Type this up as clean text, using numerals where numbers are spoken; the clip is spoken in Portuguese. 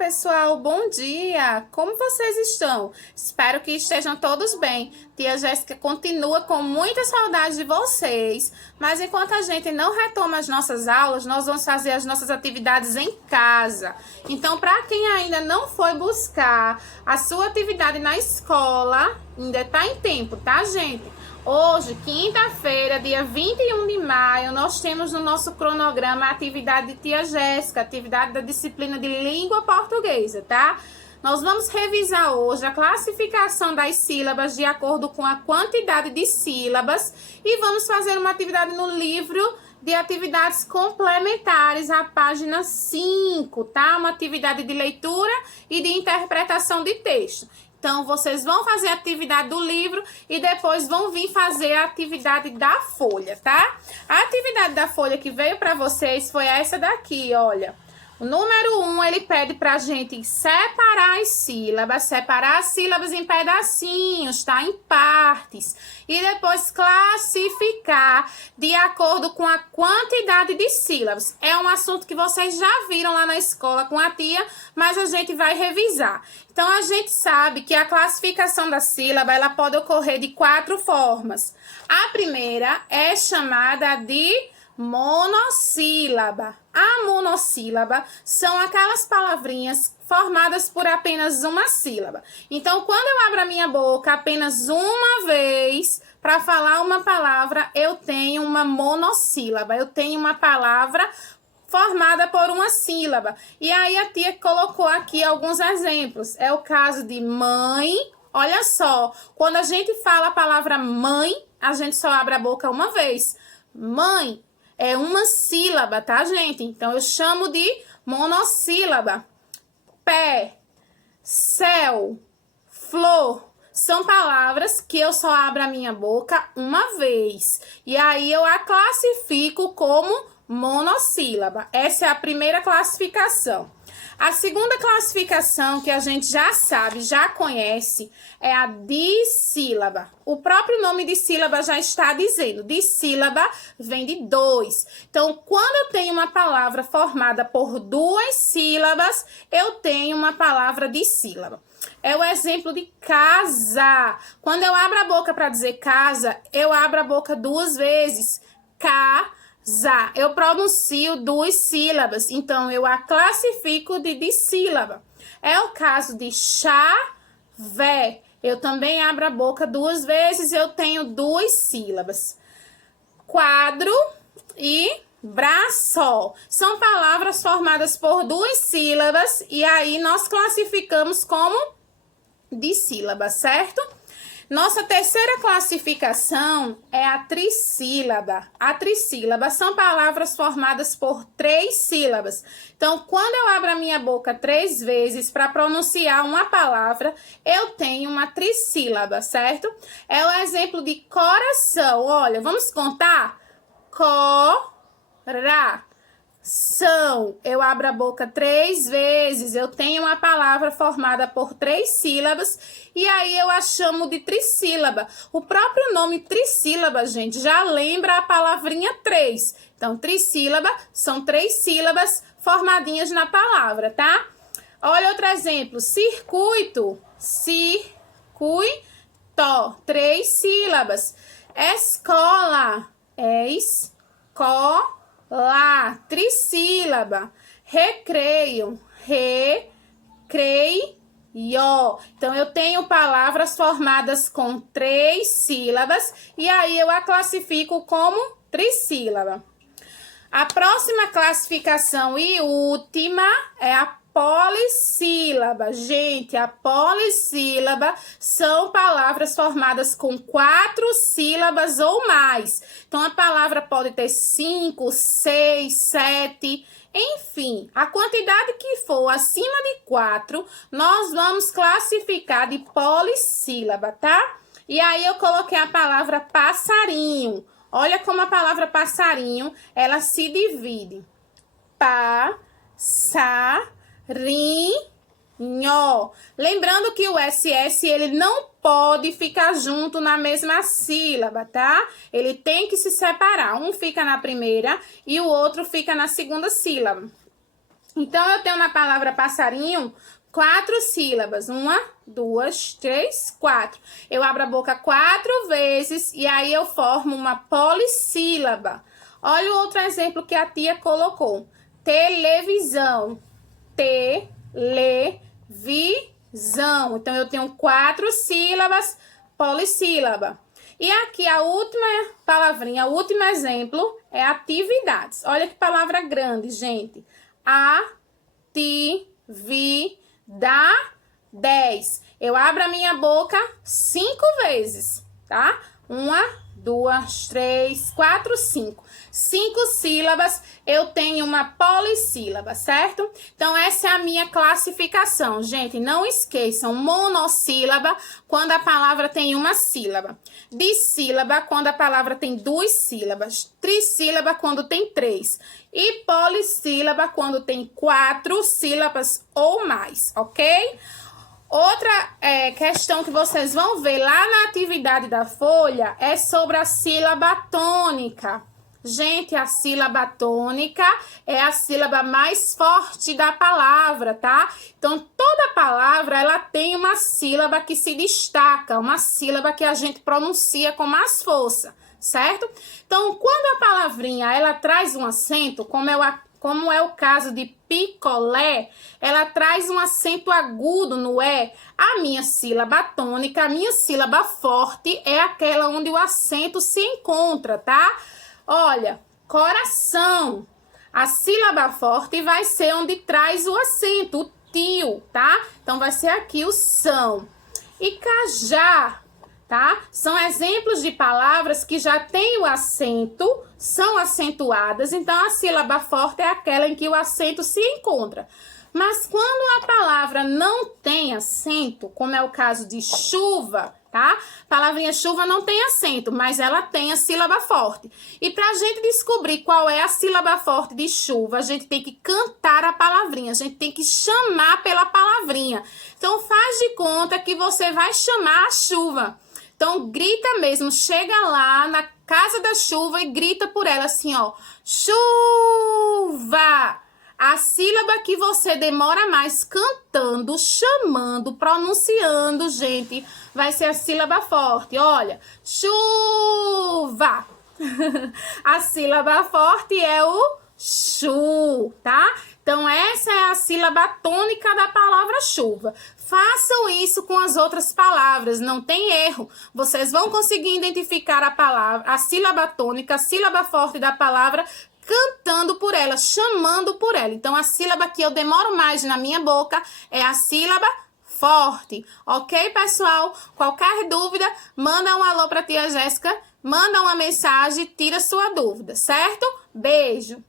pessoal, bom dia! Como vocês estão? Espero que estejam todos bem. Tia Jéssica continua com muita saudade de vocês, mas enquanto a gente não retoma as nossas aulas, nós vamos fazer as nossas atividades em casa. Então, para quem ainda não foi buscar a sua atividade na escola, ainda está em tempo, tá, gente? Hoje, quinta-feira, dia 21 de maio, nós temos no nosso cronograma a atividade de Tia Jéssica, atividade da disciplina de língua portuguesa, tá? Nós vamos revisar hoje a classificação das sílabas de acordo com a quantidade de sílabas e vamos fazer uma atividade no livro de atividades complementares, a página 5, tá? Uma atividade de leitura e de interpretação de texto. Então, vocês vão fazer a atividade do livro e depois vão vir fazer a atividade da folha, tá? A atividade da folha que veio para vocês foi essa daqui, olha. O número 1, ele pede pra gente separar as sílabas em pedacinhos, tá? Em partes. E depois classificar de acordo com a quantidade de sílabas. É um assunto que vocês já viram lá na escola com a tia, mas a gente vai revisar. Então, a gente sabe que a classificação da sílaba, ela pode ocorrer de 4 formas. A primeira é chamada de monossílaba. A monossílaba são aquelas palavrinhas formadas por apenas uma sílaba. Então, quando eu abro a minha boca apenas uma vez para falar uma palavra, eu tenho uma monossílaba. Eu tenho uma palavra formada por uma sílaba. E aí a tia colocou aqui alguns exemplos. É o caso de mãe. Olha só, quando a gente fala a palavra mãe, a gente só abre a boca uma vez. Mãe é uma sílaba, tá, gente? Então, eu chamo de monossílaba. Pé, céu, flor, são palavras que eu só abro a minha boca uma vez. E aí, eu a classifico como monossílaba. Essa é a primeira classificação. A segunda classificação, que a gente já sabe, já conhece, é a dissílaba. O próprio nome de sílaba já está dizendo. Dissílaba vem de 2. Então, quando eu tenho uma palavra formada por 2 sílabas, eu tenho uma palavra dissílaba. É o exemplo de casa. Quando eu abro a boca para dizer casa, eu abro a boca 2 vezes. Eu pronuncio 2 sílabas, então eu a classifico de dissílaba. É o caso de chavé. Eu também abro a boca 2 vezes, eu tenho 2 sílabas. Quadro e braço. São palavras formadas por 2 sílabas e aí nós classificamos como dissílaba, certo? Nossa terceira classificação é a trissílaba. A trissílaba são palavras formadas por 3 sílabas. Então, quando eu abro a minha boca 3 vezes para pronunciar uma palavra, eu tenho uma trissílaba, certo? É o exemplo de coração. Olha, vamos contar? São, eu abro a boca 3 vezes, eu tenho uma palavra formada por 3 sílabas e aí eu a chamo de trissílaba. O próprio nome trissílaba, gente, já lembra a palavrinha 3. Então, trissílaba são 3 sílabas formadinhas na palavra, tá? Olha outro exemplo, circuito, 3 sílabas. Escola, escola. Trissílaba. Recreio, recreio. Então, eu tenho palavras formadas com 3 sílabas e aí eu a classifico como trissílaba. A próxima classificação e última é a polissílaba. Gente, a polissílaba são palavras formadas com 4 sílabas ou mais. Então, a palavra pode ter 5, 6, 7, enfim, a quantidade que for acima de 4, nós vamos classificar de polissílaba, tá? E aí, eu coloquei a palavra passarinho. Olha como a palavra passarinho, ela se divide. Lembrando que o SS, ele não pode ficar junto na mesma sílaba, tá? Ele tem que se separar. Um fica na primeira e o outro fica na segunda sílaba. Então, eu tenho na palavra passarinho 4 sílabas. 1, 2, 3, 4. Eu abro a boca 4 vezes e aí eu formo uma polissílaba. Olha o outro exemplo que a tia colocou. Televisão. Televisão. Então, eu tenho 4 sílabas, polissílaba. E aqui a última palavrinha, o último exemplo é atividades. Olha que palavra grande, gente. Atividades. Eu abro a minha boca 5 vezes, tá? 1, 2, 3, 4, 5. 5 sílabas, eu tenho uma polissílaba, certo? Então, essa é a minha classificação. Gente, não esqueçam, monossílaba, quando a palavra tem uma sílaba. Dissílaba, quando a palavra tem 2 sílabas. Trissílaba, quando tem 3. E polissílaba, quando tem 4 sílabas ou mais, ok? Outra questão que vocês vão ver lá na atividade da folha é sobre a sílaba tônica. Gente, a sílaba tônica é a sílaba mais forte da palavra, tá? Então, toda palavra, ela tem uma sílaba que se destaca, uma sílaba que a gente pronuncia com mais força, certo? Então, quando a palavrinha, ela traz um acento, como é o caso de picolé, ela traz um acento agudo no E. A minha sílaba tônica, a minha sílaba forte é aquela onde o acento se encontra, tá? Olha, coração. A sílaba forte vai ser onde traz o acento, o tio, tá? Então, vai ser aqui o são. E cajá, tá? São exemplos de palavras que já têm o acento, são acentuadas. Então, a sílaba forte é aquela em que o acento se encontra. Mas quando a palavra não tem acento, como é o caso de chuva, tá? Palavrinha chuva não tem acento, mas ela tem a sílaba forte. E pra gente descobrir qual é a sílaba forte de chuva, a gente tem que cantar a palavrinha, a gente tem que chamar pela palavrinha. Então, faz de conta que você vai chamar a chuva. Então, grita mesmo, chega lá na casa da chuva e grita por ela assim, ó. Chuva! A sílaba que você demora mais cantando, chamando, pronunciando, gente, vai ser a sílaba forte. Olha, chuva. A sílaba forte é o chu, tá? Então, essa é a sílaba tônica da palavra chuva. Façam isso com as outras palavras, não tem erro. Vocês vão conseguir identificar a palavra, a sílaba tônica, a sílaba forte da palavra, cantando por ela, chamando por ela. Então, a sílaba que eu demoro mais na minha boca é a sílaba forte. Ok, pessoal? Qualquer dúvida, manda um alô para tia Jéssica, manda uma mensagem, tira sua dúvida, certo? Beijo!